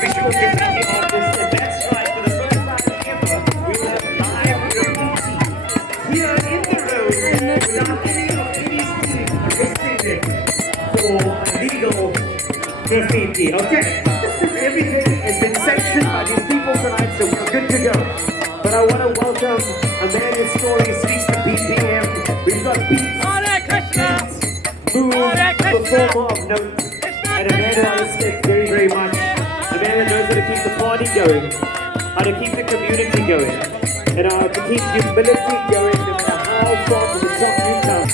visual graffiti artist, and that's right, for the first time ever, we will have live graffiti here in the road without any restricting for legal graffiti. Okay, everything has been sanctioned by these people tonight, so we're good to go. But I want to welcome Amanda Story speaks to BPM. We've got Beats, Move, performer of note, and Amanda I respect very, very much. Amanda knows how to keep the party going, how to keep the community going, and how to keep humility going no matter how far from the top you come.